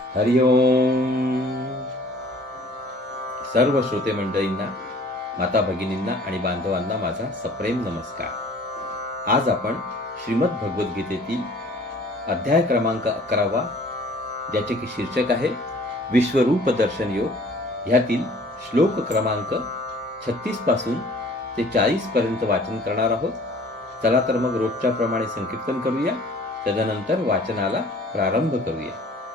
हरिओम सर्व श्रोते मंडळींना माता भगिनींना आणि बांधवांना माझा सप्रेम नमस्कार. आज आपण श्रीमद भगवद्गीतेतील अध्याय क्रमांक अकरावा ज्याचे की शीर्षक आहे विश्वरूप दर्शन योग. ह्यातील श्लोक क्रमांक छत्तीसपासून ते चाळीस पर्यंत वाचन करणार आहोत. चला तर मग रोजच्या प्रमाणे संकीर्तन करूया. तदनंतर वाचनाला प्रारंभ करूया.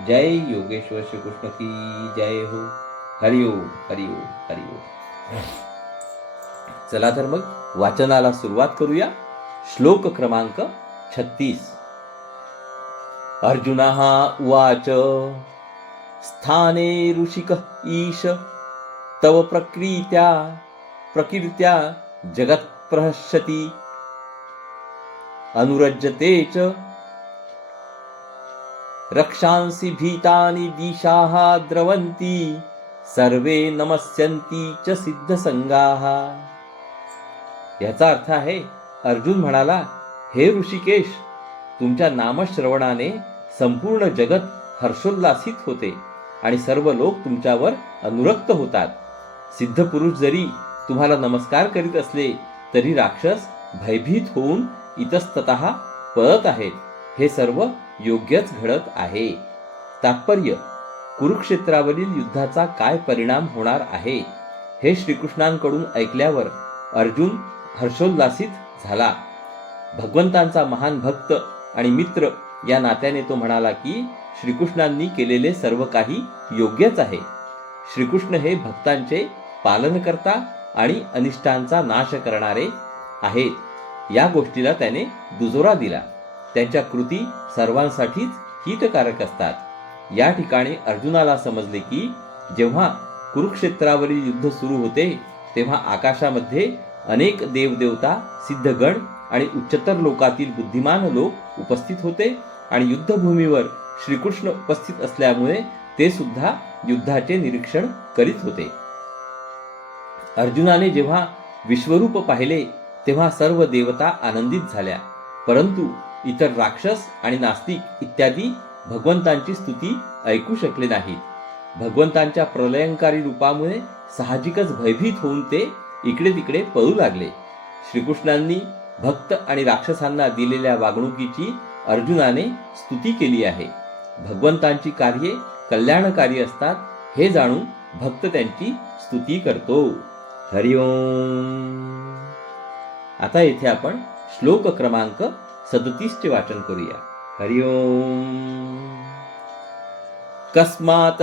जय योगेश्वर श्री कृष्ण की जय हो। हरिओम हरिओम हरिओम चला तर मग वाचनाला सुरुवात करूया. श्लोक क्रमांक छत्तीस. अर्जुन उवाच स्थाने ऋषिक ईश तव प्रकृत्या प्रकीर्त्या जगत् अनुरज्यते च रक्षांसि भीतानि दिशाः द्रवन्ति सर्वे नमस्यन्ति च सिद्धसंगाः याचा अर्थ आहे अर्जुन म्हणाला हे ऋषिकेश तुमच्या नामश्रवणाने संपूर्ण जगत हर्षोल्लासित होते आणि सर्व लोक तुमच्यावर अनुरक्त होतात. सिद्ध पुरुष जरी तुम्हाला नमस्कार करीत असले तरी राक्षस भयभीत होऊन इतस्तत पळत आहेत. हे सर्व योग्यच घडत आहे. तात्पर्य कुरुक्षेत्रावरील युद्धाचा काय परिणाम होणार आहे हे श्रीकृष्णांकडून ऐकल्यावर अर्जुन हर्षोल्लासित झाला. भगवंतांचा महान भक्त आणि मित्र या नात्याने तो म्हणाला की श्रीकृष्णांनी केलेले सर्व काही योग्यच आहे. श्रीकृष्ण हे भक्तांचे पालनकर्ता आणि अनिष्टांचा नाश करणारे आहेत. या गोष्टीला त्याने दुजोरा दिला. त्यांच्या कृती सर्वांसाठीच हितकारक असतात. या ठिकाणी अर्जुनाला समजले की जेव्हा कुरुक्षेत्रावरील युद्ध सुरू होते तेव्हा आकाशामध्ये अनेक देवदेवता सिद्धगण आणि उच्चतर लोकातील बुद्धिमान लोक उपस्थित होते आणि युद्धभूमीवर श्रीकृष्ण उपस्थित असल्यामुळे ते सुद्धा युद्धाचे निरीक्षण करीत होते. अर्जुनाने जेव्हा विश्वरूप पाहिले तेव्हा सर्व देवता आनंदित झाल्या. परंतु इतर राक्षस आणि नास्तिक इत्यादी भगवंतांची स्तुती ऐकू शकले नाहीत. भगवंतांच्या प्रलयंकारी रूपामुळे साहजिकच भयभीत होऊन ते इकडे तिकडे पळू लागले. श्रीकृष्णांनी भक्त आणि राक्षसांना दिलेल्या वागणुकीची अर्जुनाने स्तुती केली आहे. भगवंतांची कार्ये कल्याणकारी असतात हे जाणून भक्त त्यांची स्तुती करतो. हरिओम आता येथे आपण श्लोक क्रमांक सदतीसचे वाचन करूया. हरिओम कस्मात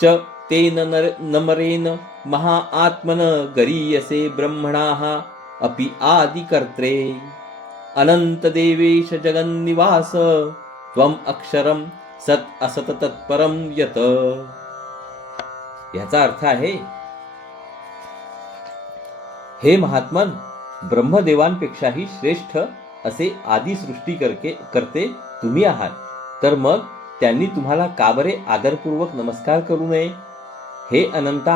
च तेन नर नमरेन महाआत्मन गरीयसे ब्रह्मणाः अपि आदिकर्त्रे। अनन्तदेवेश जगन्निवास त्वम अक्षरम सत असत तत्परम यत। याचा अर्थ आहे हे महात्मन ब्रह्मदेवांपेक्षाही श्रेष्ठ असे आदी सृष्टी करके करते तुम्ही आहात. तर मग त्यांनी तुम्हाला का बरे आदरपूर्वक नमस्कार करू नये? हे अनंता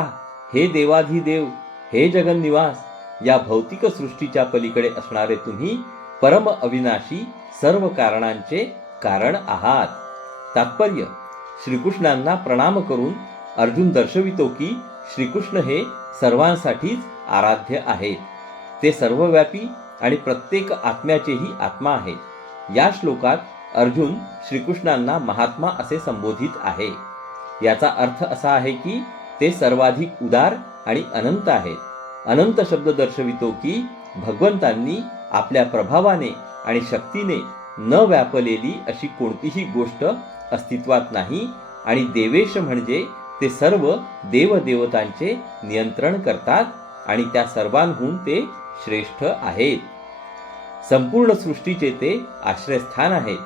हे देवाधिदेव हे जगन्निवास या भौतिक सृष्टीच्या पलीकडे असणारे तुम्ही परम अविनाशी सर्व कारणांचे कारण आहात. तात्पर्य श्रीकृष्णांना प्रणाम करून अर्जुन दर्शवितो की श्रीकृष्ण हे सर्वांसाठीच आराध्य आहेत. ते सर्वव्यापी आणि प्रत्येक आत्म्याचेही आत्मा आहेत या श्लोकात अर्जुन श्रीकृष्णांना महात्मा असे संबोधित आहे. याचा अर्थ असा आहे की ते सर्वाधिक उदार आणि अनंत आहेत. अनंत शब्द दर्शवितो की भगवंतांनी आपल्या प्रभावाने आणि शक्तीने न व्यापलेली अशी कोणतीही गोष्ट अस्तित्वात नाही आणि देवेश म्हणजे ते सर्व देवदेवतांचे नियंत्रण करतात आणि त्या सर्वांहून ते श्रेष्ठ आहेत. संपूर्ण सृष्टीचे ते आश्रयस्थान आहेत.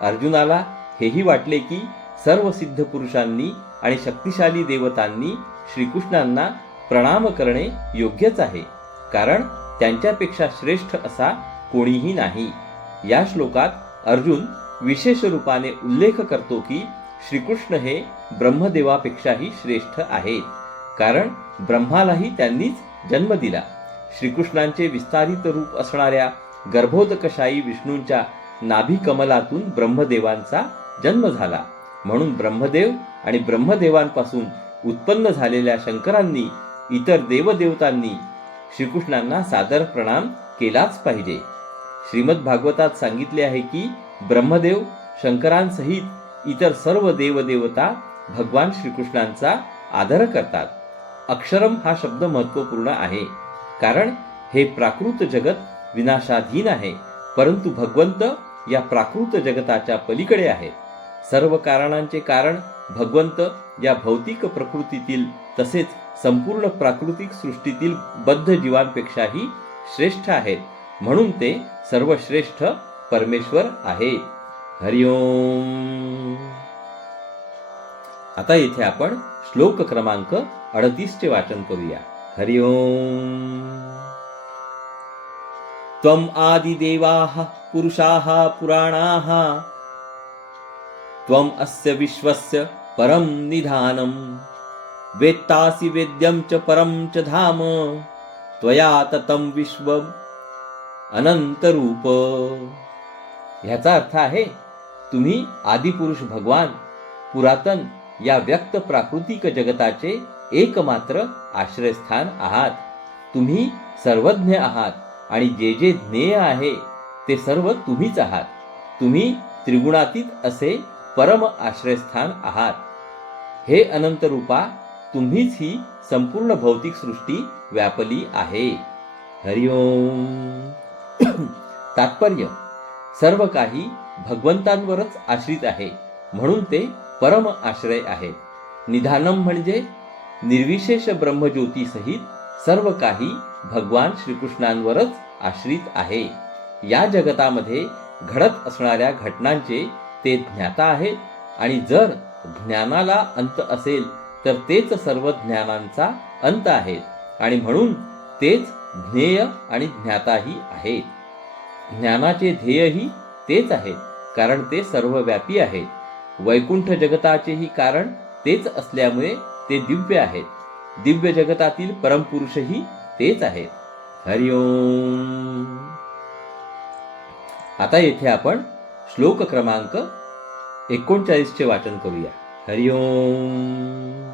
अर्जुनाला हेही वाटले की सर्व सिद्ध पुरुषांनी आणि शक्तिशाली देवतांनी श्रीकृष्णांना प्रणाम करणे योग्यच आहे. कारण त्यांच्यापेक्षा श्रेष्ठ असा कोणीही नाही. या श्लोकात अर्जुन विशेष रूपाने उल्लेख करतो की श्रीकृष्ण हे ब्रह्मदेवापेक्षाही श्रेष्ठ आहेत. कारण ब्रह्मालाही त्यांनीच जन्म दिला. श्रीकृष्णांचे विस्तारित रूप असणाऱ्या गर्भोदकशाही विष्णूंच्या नाभिकमलातून ब्रह्मदेवांचा जन्म झाला. म्हणून ब्रह्मदेव आणि ब्रह्मदेवांपासून उत्पन्न झालेल्या शंकरांनी इतर देवदेवतांनी श्रीकृष्णांना सादर प्रणाम केलाच पाहिजे. श्रीमद भागवतात सांगितले आहे की ब्रह्मदेव शंकरांसहित इतर सर्व देवदेवता भगवान श्रीकृष्णांचा आदर करतात. अक्षरम हा शब्द महत्त्वपूर्ण आहे. कारण हे प्राकृत जगत विनाशाधीन आहे परंतु भगवंत या प्राकृत जगताच्या पलीकडे आहे. सर्व कारणांचे कारण भगवंत या भौतिक प्रकृतीतील तसेच संपूर्ण प्राकृतिक सृष्टीतील बद्ध जीवांपेक्षाही श्रेष्ठ आहेत. म्हणून ते सर्वश्रेष्ठ परमेश्वर आहेत हरिओम आता येथे आपण श्लोक क्रमांक अडतीसचे वाचन करूया. हरिओम त्वम् आदिदेवाः पुरुषाः पुराणाः। त्वम् अस्य विश्वस्य परं निधानम् वेत्तासि वेद्यं च परं च धाम। त्वया ततं विश्वम् अनंतरूप ह्याचा अर्थ आहे तुम्ही आदिपुरुष भगवान पुरातन या व्यक्त प्राकृतिक जगताचे एकमात्र आश्रयस्थान आहात. तुम्ही सर्वज्ञ आहात आणि जे जे ज्ञेय आहे ते सर्व तुम्हीच आहात. तुम्ही त्रिगुणातीत असे परम आश्रयस्थान आहात. हे अनंत रूपा तुम्हीच ही संपूर्ण भौतिक सृष्टी व्यापली आहे. हरिओम तात्पर्य सर्व काही भगवंतांवरच आश्रित आहे म्हणून ते परम आश्रय आहे निधानम म्हणजे निर्विशेष ब्रह्मज्योती सहित सर्व काही भगवान श्रीकृष्णांवरच आश्रित आहे. या जगतामध्ये घडत असणाऱ्या घटनांचे ते ज्ञाता आहेत आणि जर ज्ञानाला अंत असेल तर तेच सर्व ज्ञानांचा अंत आहेत आणि म्हणून तेच ज्ञेय आणि ज्ञाताही आहेत. ज्ञानाचे ध्येयही तेच आहेत कारण ते सर्वव्यापी आहेत. वैकुंठ जगताचेही कारण तेच असल्यामुळे ते दिव्य आहेत. दिव्य जगतातील परमपुरुषही तेच आहेत. हरिओम आता येथे आपण श्लोक क्रमांक एकोणचाळीसचे वाचन करूया. हरिओम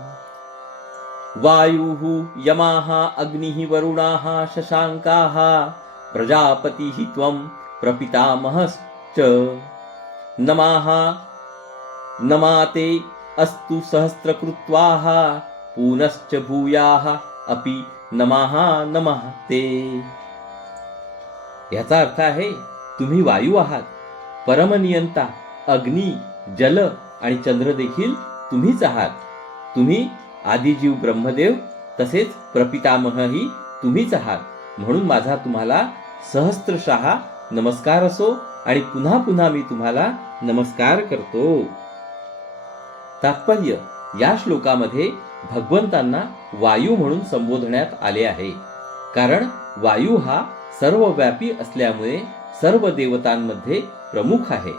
वायुः यमाः अग्निः वरुणाः शशाङ्काः प्रजापतिः त्वं प्रपितामहश्च। नमाः नमाते अस्तु सहस्रकृत्वाः पुनश्च भूयाः अपि नमः नमः ते। याचा अर्थ आहे तुम्ही वायू आहात परमनियंता अग्नी जल आणि चंद्र देखील तुम्हीच आहात. तुम्ही आदिजीव ब्रह्मदेव तसेच प्रपितामहही तुम्हीच आहात. म्हणून माझा तुम्हाला सहस्त्रशः नमस्कार असो आणि पुन्हा पुन्हा मी तुम्हाला नमस्कार करतो. तात्पर्य या श्लोकामध्ये भगवंतांना वायू म्हणून संबोधण्यात आले आहे. कारण वायू हा सर्वव्यापी असल्यामुळे सर्व देवतांमध्ये प्रमुख आहे.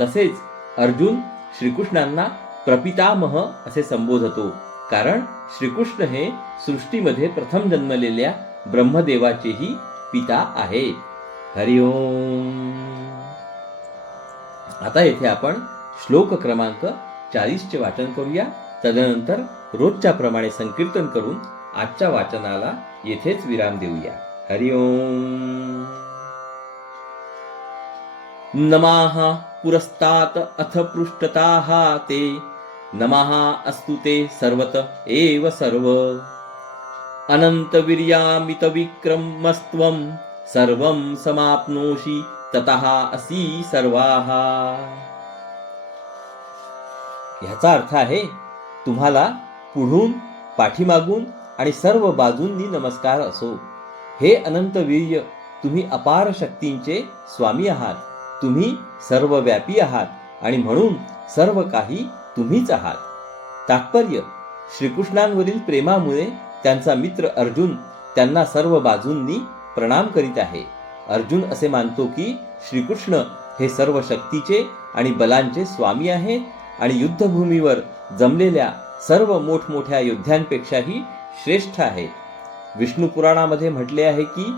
तसेच अर्जुन श्रीकृष्णांना प्रपितामह असे संबोधतो. कारण श्रीकृष्ण हे सृष्टीमध्ये प्रथम जन्मलेल्या ब्रह्मदेवाचेही पिता आहे. हरिओम आता येथे आपण श्लोक क्रमांक चाळीसचे वाचन करूया. तदनंतर रोजच्या प्रमाणे संकीर्तन करून आजच्या वाचनाला येथेच विराम देऊया. हरिओम नमाः पुरस्तात् अथ पृष्ठताः ते. नमः अस्तु ते सर्वत एव सर्व. अनन्तवीर्यामितविक्रमस्त्वं सर्वं समाप्नोषि ततः असि सर्वाः. ह्याचा अर्थ आहे तुम्हाला पुढून पाठीमागून आणि सर्व बाजूंनी नमस्कार असो. हे अनंत वीर्य तुम्ही अपार शक्तींचे स्वामी आहात. तुम्ही सर्वव्यापी आहात आणि म्हणून सर्व काही तुम्हीच आहात. तात्पर्य श्रीकृष्णांवरील प्रेमामुळे त्यांचा मित्र अर्जुन त्यांना सर्व बाजूंनी प्रणाम करीत आहे. अर्जुन असे मानतो की श्रीकृष्ण हे सर्व शक्तीचे आणि बलांचे स्वामी आहेत आणि युद्धभूमीवर जमलेल्या सर्व मोठमोठ्या योद्ध्यांपेक्षाही श्रेष्ठ आहेत विष्णू पुराणामध्ये म्हटले आहे की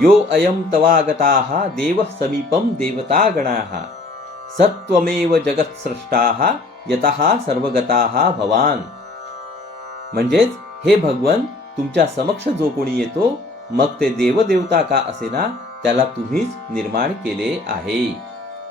यो अयम तवागता देव समीपम देवतागणाः सत्वमेव जगत्सृष्टाः यतः सर्वगताः भवान. म्हणजेच हे भगवन तुमच्या समक्ष जो कोणी येतो मग ते देवदेवता का असेना त्याला तुम्हीच निर्माण केले आहे.